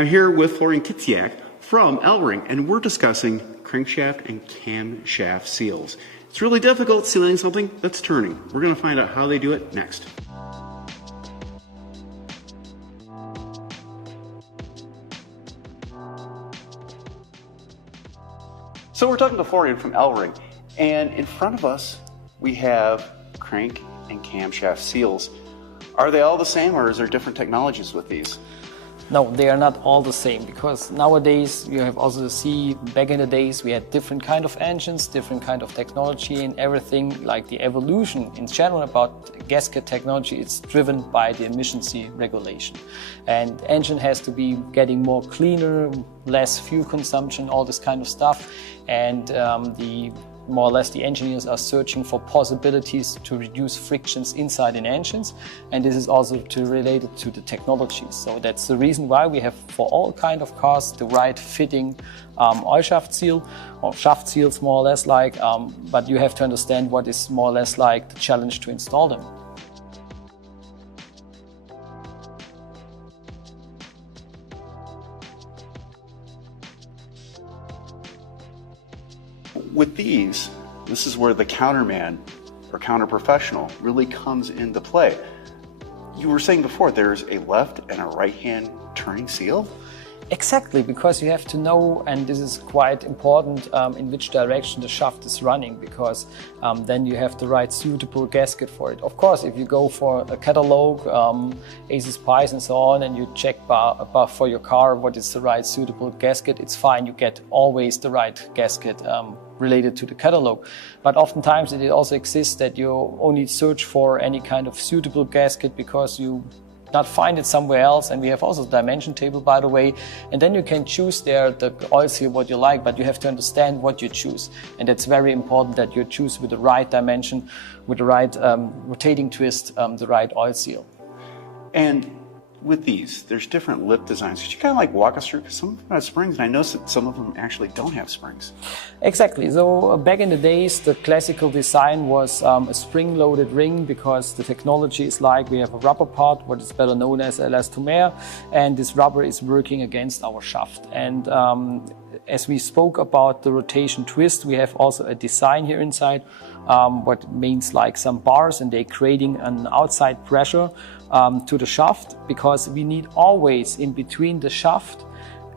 I'm here with Florian Kiziak from Elring, and we're discussing crankshaft and camshaft seals. It's really difficult sealing something that's turning. We're going to find out how they do it next. So we're talking to Florian from Elring, and in front of us we have crank and camshaft seals. Are they all the same, or is there different technologies with these? No, they are not all the same, because nowadays you have also to see, back in the days we had different kind of engines, different kind of technology, and everything like the evolution in general about gasket technology is driven by the emissions regulation. And engine has to be getting more cleaner, less fuel consumption, all this kind of stuff. And more or less the engineers are searching for possibilities to reduce frictions inside in engines, and this is also related to the technologies. So that's the reason why we have for all kind of cars the right fitting oil shaft seal or shaft seals, more or less like, but you have to understand what is more or less like the challenge to install them. With these, this is where the counterman or counter professional really comes into play. You were saying before there's a left and a right hand turning seal? Exactly, because you have to know, and this is quite important, in which direction the shaft is running, because then you have the right suitable gasket for it. Of course, if you go for a catalog, ACES, PIs and so on, and you check for your car what is the right suitable gasket, it's fine, you get always the right gasket related to the catalog. But oftentimes it also exists that you only search for any kind of suitable gasket because you not find it somewhere else, and we have also a dimension table, by the way, and then you can choose there the oil seal what you like, but you have to understand what you choose, and it's very important that you choose with the right dimension, with the right rotating twist, the right oil seal. And with these, there's different lip designs. Could you kind of like walk us through? Because some of them have springs, and I noticed that some of them actually don't have springs. Exactly. So back in the days, the classical design was a spring-loaded ring, because the technology is like we have a rubber part, what is better known as elastomer, and this rubber is working against our shaft. And as we spoke about the rotation twist, we have also a design here inside, what means like some bars, and they're creating an outside pressure to the shaft, because we need always in between the shaft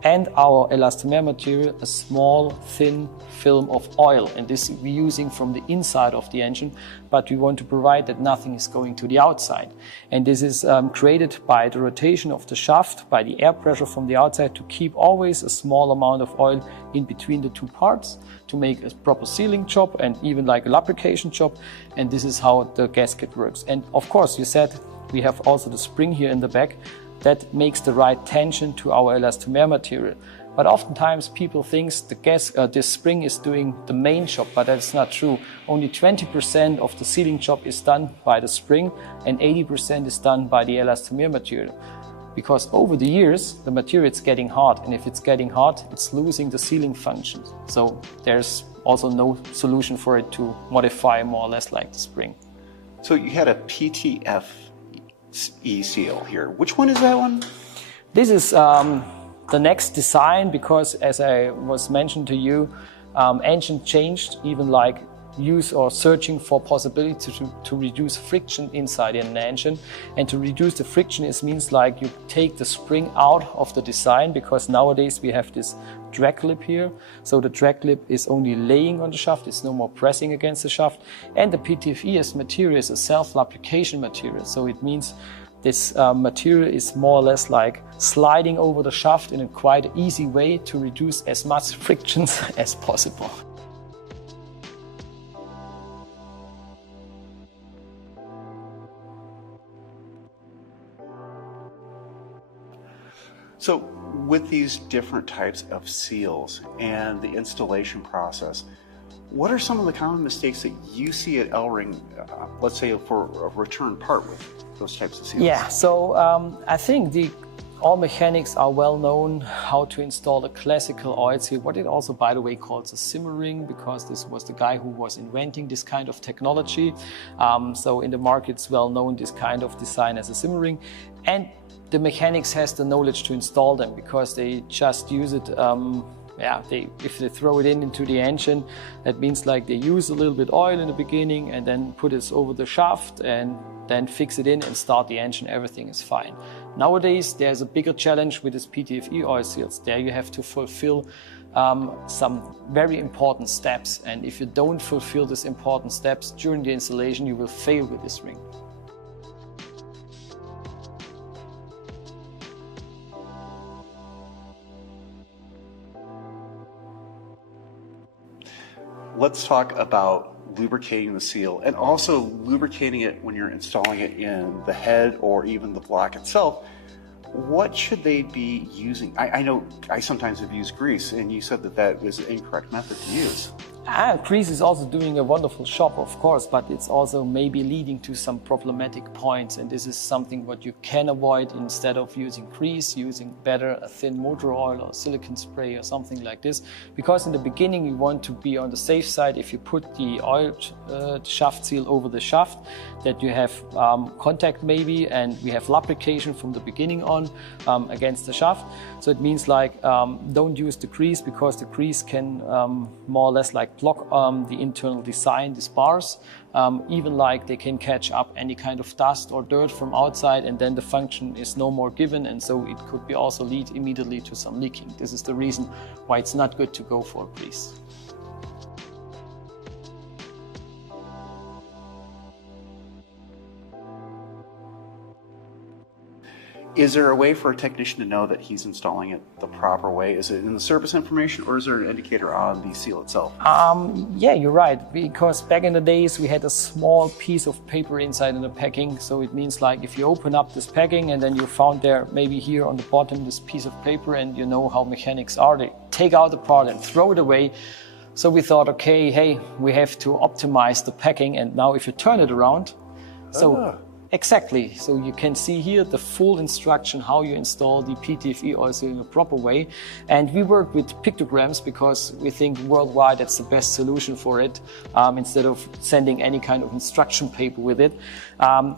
and our elastomer material a small thin film of oil, and this we're using from the inside of the engine, but we want to provide that nothing is going to the outside. And this is created by the rotation of the shaft, by the air pressure from the outside, to keep always a small amount of oil in between the two parts to make a proper sealing job and even like a lubrication job. And this is how the gasket works. And of course, you said we have also the spring here in the back that makes the right tension to our elastomer material. But oftentimes people think this spring is doing the main job, but that's not true. Only 20% of the sealing job is done by the spring, and 80% is done by the elastomer material. Because over the years, the material is getting hard, and if it's getting hard, it's losing the sealing function. So there's also no solution for it to modify more or less like the spring. So you had a PTF seal here. Which one is that one? This is the next design, because as I was mentioned to you, engine changed, even like use or searching for possibility to reduce friction inside an engine. And to reduce the friction, it means like you take the spring out of the design, because nowadays we have this drag lip here. So the drag lip is only laying on the shaft, it's no more pressing against the shaft. And the PTFE material is a self-lubrication material. So it means this material is more or less like sliding over the shaft in a quite easy way to reduce as much frictions as possible. So with these different types of seals and the installation process, what are some of the common mistakes that you see at Elring, let's say for a return part with those types of seals? Yeah, so I think all mechanics are well known how to install a classical oil seal, what it also, by the way, calls a simmering, because this was the guy who was inventing this kind of technology. So in the market, it's well known, this kind of design as a simmering. And the mechanics has the knowledge to install them, because they just use it. If they throw it into the engine, that means like they use a little bit oil in the beginning and then put it over the shaft and then fix it in and start the engine. Everything is fine. Nowadays, there's a bigger challenge with these PTFE oil seals. There you have to fulfill some very important steps. And if you don't fulfill these important steps during the installation, you will fail with this ring. Let's talk about lubricating the seal and also lubricating it when you're installing it in the head or even the block itself. What should they be using? I know I sometimes have used grease, and you said that that is an incorrect method to use. Grease is also doing a wonderful job, of course, but it's also maybe leading to some problematic points, and this is something what you can avoid. Instead of using grease, using better a thin motor oil or silicone spray or something like this, because in the beginning you want to be on the safe side. If you put the oil shaft seal over the shaft, that you have contact maybe, and we have lubrication from the beginning on against the shaft. So it means like don't use the grease, because the grease can more or less like block the internal design, these bars, even like they can catch up any kind of dust or dirt from outside, and then the function is no more given, and so it could be also lead immediately to some leaking. This is the reason why it's not good to go for grease. Is there a way for a technician to know that he's installing it the proper way? Is it in the service information, or is there an indicator on the seal itself? Yeah, you're right, because back in the days we had a small piece of paper inside in the packing. So it means like if you open up this packing and then you found there maybe here on the bottom this piece of paper, and you know how mechanics are, they take out the part and throw it away. So we thought, okay, hey, we have to optimize the packing, and now if you turn it around, exactly. So you can see here the full instruction how you install the PTFE oil seal in a proper way. And we work with pictograms because we think worldwide that's the best solution for it, instead of sending any kind of instruction paper with it.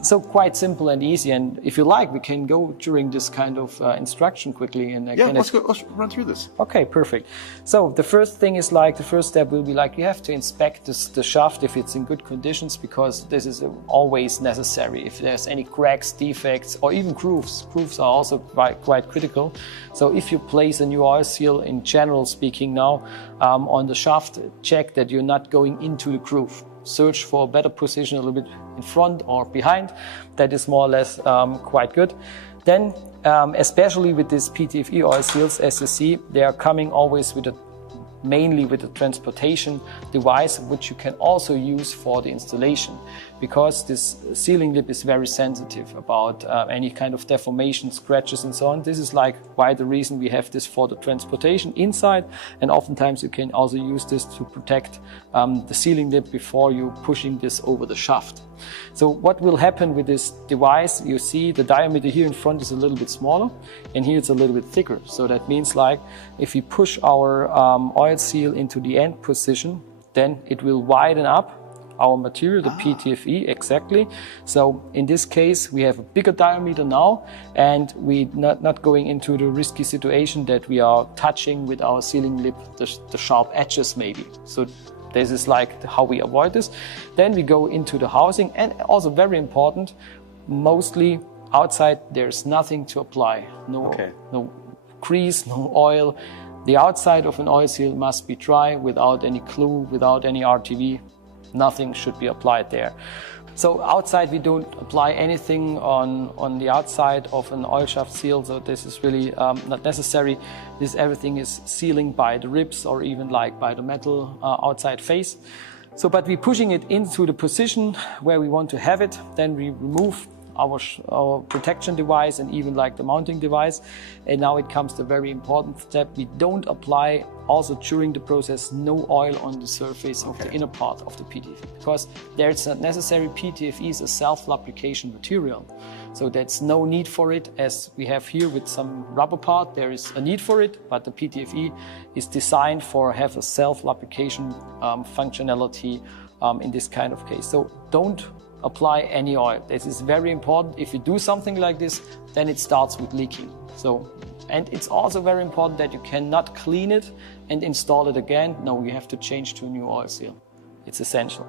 So quite simple and easy. And if you like, we can go during this kind of instruction quickly. And let's go. Let's run through this. Okay, perfect. So the first thing is like, the first step will be like, you have to inspect the shaft if it's in good conditions, because this is always necessary. If there's any cracks, defects, or even grooves. Grooves are also quite critical. So if you place a new oil seal, in general speaking now, on the shaft, check that you're not going into the groove. Search for a better position a little bit in front or behind. That is more or less quite good. Then, especially with these PTFE oil seals, as you see, they are coming always with mainly with a transportation device, which you can also use for the installation, because this sealing lip is very sensitive about any kind of deformation, scratches and so on. This is like why the reason we have this for the transportation inside, and oftentimes you can also use this to protect the sealing lip before you pushing this over the shaft. So what will happen with this device, you see the diameter here in front is a little bit smaller, and here it's a little bit thicker. So that means like if we push our oil seal into the end position, then it will widen up our material, the PTFE, exactly. So in this case, we have a bigger diameter now, and we're not going into the risky situation that we are touching with our sealing lip the sharp edges maybe. So this is like how we avoid this. Then we go into the housing, and also very important, mostly outside there's nothing to apply. No grease, no oil. The outside of an oil seal must be dry, without any glue, without any RTV. Nothing should be applied there. So outside we don't apply anything on the outside of an oil shaft seal, so this is really not necessary. Everything is sealing by the ribs or even like by the metal outside face. So but we're pushing it into the position where we want to have it, then we remove our protection device and even like the mounting device. And now it comes to a very important step. We don't apply also during the process no oil on the surface of the inner part of the PTFE, because there it's not necessary. PTFE is a self-lubrication material. So there's no need for it, as we have here with some rubber part. There is a need for it, but the PTFE is designed for have a self-lubrication functionality in this kind of case. So don't apply any oil. This is very important. If you do something like this, then it starts with leaking. And it's also very important that you cannot clean it and install it again. No, you have to change to a new oil seal. It's essential.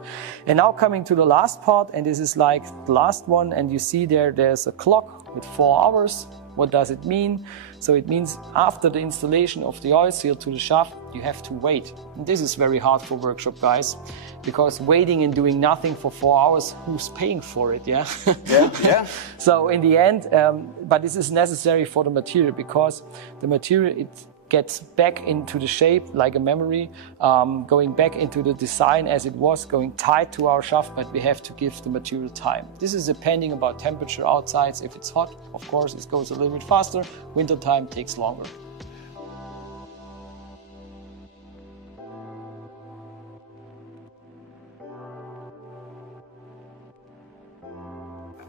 And now coming to the last part, and this is like the last one, and you see there's a clock with 4 hours. What does it mean? So it means after the installation of the oil seal to the shaft, you have to wait. And this is very hard for workshop guys, because waiting and doing nothing for 4 hours, who's paying for it, yeah? Yeah. So in the end, but this is necessary for the material, because the material, it gets back into the shape like a memory, going back into the design as it was, going tight to our shaft, but we have to give the material time. This is depending about temperature outside. If it's hot, of course, it goes a little bit faster. Winter time takes longer.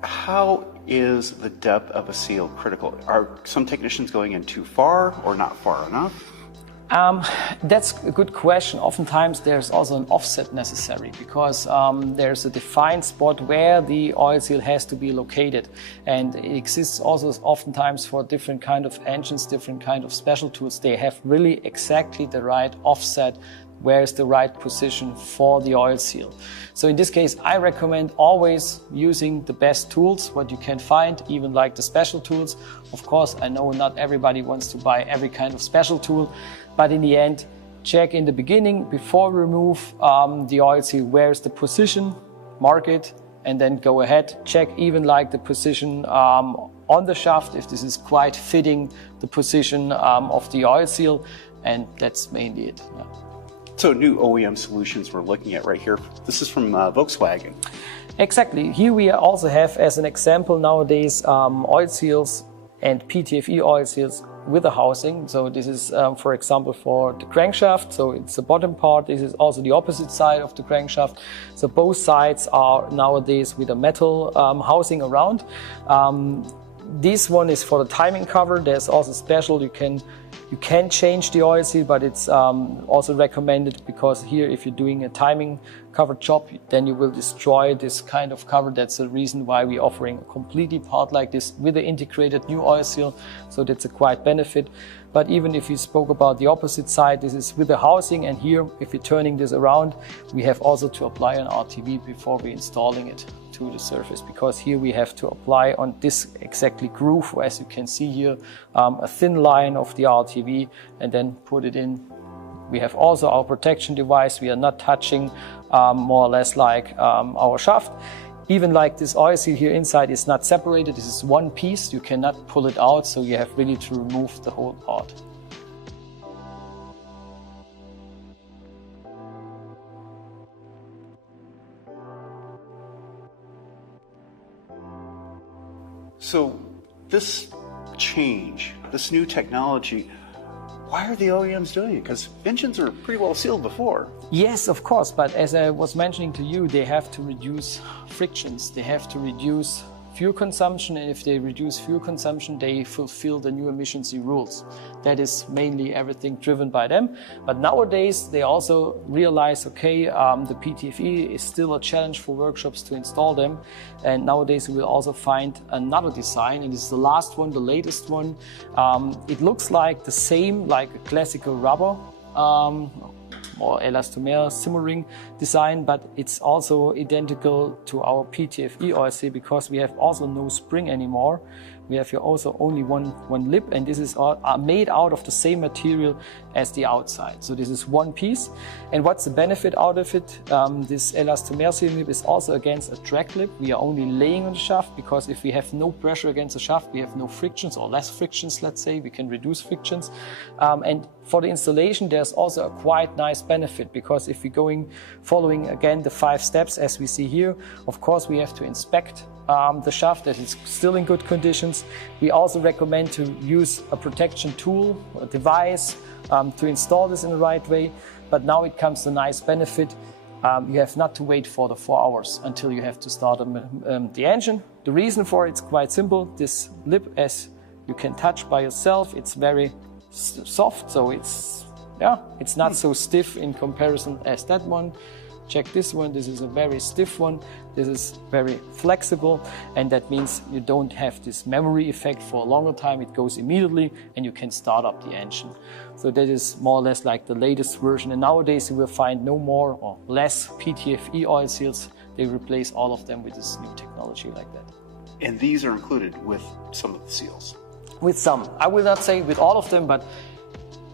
How is the depth of a seal critical? Are some technicians going in too far or not far enough? That's a good question. Oftentimes there's also an offset necessary, because there's a defined spot where the oil seal has to be located, and it exists also oftentimes for different kind of engines, different kind of special tools. They have really exactly the right offset, where's the right position for the oil seal. So in this case, I recommend always using the best tools, what you can find, even like the special tools. Of course, I know not everybody wants to buy every kind of special tool, but in the end, check in the beginning, before remove the oil seal, where's the position, mark it, and then go ahead, check even like the position on the shaft, if this is quite fitting the position of the oil seal, and that's mainly it. Yeah. So new OEM solutions we're looking at right here. This is from Volkswagen. Exactly. Here we also have, as an example nowadays, oil seals and PTFE oil seals with a housing. So this is, for example, for the crankshaft. So it's the bottom part. This is also the opposite side of the crankshaft. So both sides are nowadays with a metal housing around. This one is for the timing cover. There's also special, you can change the oil seal, but it's also recommended, because here if you're doing a timing cover job, then you will destroy this kind of cover. That's the reason why we're offering a completely part like this with the integrated new oil seal. So that's a quite benefit. But even if you spoke about the opposite side, this is with the housing, and here if you're turning this around, we have also to apply an RTV before we're installing it to the surface, because here we have to apply on this exactly groove, as you can see here, a thin line of the RTV, and then put it in. We have also our protection device. We are not touching more or less like our shaft. Even like this oil seal here inside is not separated. This is one piece. You cannot pull it out, so you have really to remove the whole part. So this change, this new technology, why are the OEMs doing it? Because engines are pretty well sealed before. Yes, of course, but as I was mentioning to you, they have to reduce frictions. They have to reduce fuel consumption, and if they reduce fuel consumption, they fulfill the new emissions rules. That is mainly everything driven by them. But nowadays, they also realize, okay, the PTFE is still a challenge for workshops to install them. And nowadays, we will also find another design, and this is the last one, the latest one. It looks like the same, like a classical rubber, or elastomer simmering design, but it's also identical to our PTFE oil seal, because we have also no spring anymore. We have here also only one lip, and this is made out of the same material as the outside. So this is one piece. And what's the benefit out of it? This elastomer sealing lip is also against a drag lip. We are only laying on the shaft, because if we have no pressure against the shaft, we have no frictions, or less frictions, let's say, we can reduce frictions. And for the installation, there's also a quite nice benefit, because if we're following again the 5 steps as we see here, of course we have to inspect the shaft, that is still in good conditions. We also recommend to use a protection tool or device to install this in the right way. But now it comes the nice benefit. You have not to wait for the 4 hours until you have to start the engine. The reason for it's quite simple. This lip, as you can touch by yourself, it's very soft, so it's not so stiff in comparison as that one. Check this one, this is a very stiff one. This is very flexible, and that means you don't have this memory effect for a longer time. It goes immediately and you can start up the engine. So that is more or less like the latest version. And nowadays you will find no more or less PTFE oil seals. They replace all of them with this new technology like that. And these are included with some of the seals? With some. I will not say with all of them, but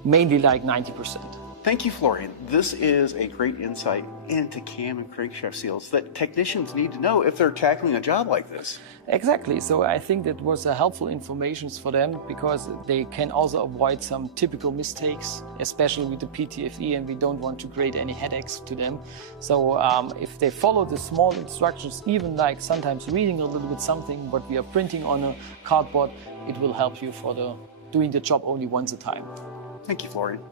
mainly like 90%. Thank you, Florian. This is a great insight into cam and crankshaft seals that technicians need to know if they're tackling a job like this. Exactly. So I think that was a helpful information for them, because they can also avoid some typical mistakes, especially with the PTFE, and we don't want to create any headaches to them. So if they follow the small instructions, even like sometimes reading a little bit something what we are printing on a cardboard, it will help you for doing the job only once a time. Thank you, Florian.